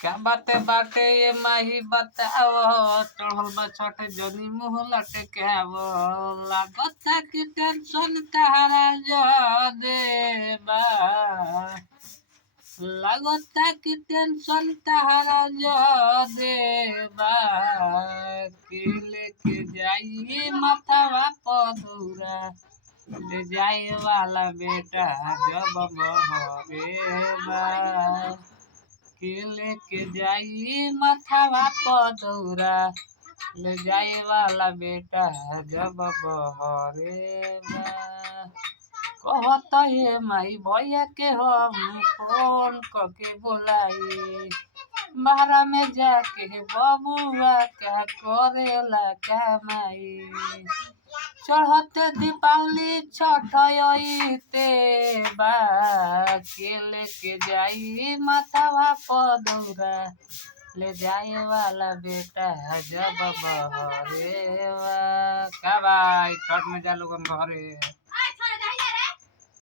क्या बाते बाटे ये माही बताओ चढ़ल बा छठ जनी मुँह लटकावो लागत कि टेंशन तहरा जो देबा लागत कि टेंशन तहरा जो देबा के लेके जाई माथवा पदुरा ले जाए वाला बेटा जब बहरेबा के लेके जाई माथवा पदौरा ले जाए वाला बेटा जब बहरेबा कहत ये माई भैया के हम फोन करके बोलाई बाहरा में जाके बबुआ क्या करेला कमाई चढ़ते दीपावली छठते बा के लेके जाई माथवा पदौरा ले जाए वाला बेटा जब बहरेवा का भाई छठ में जा लोगन घरे।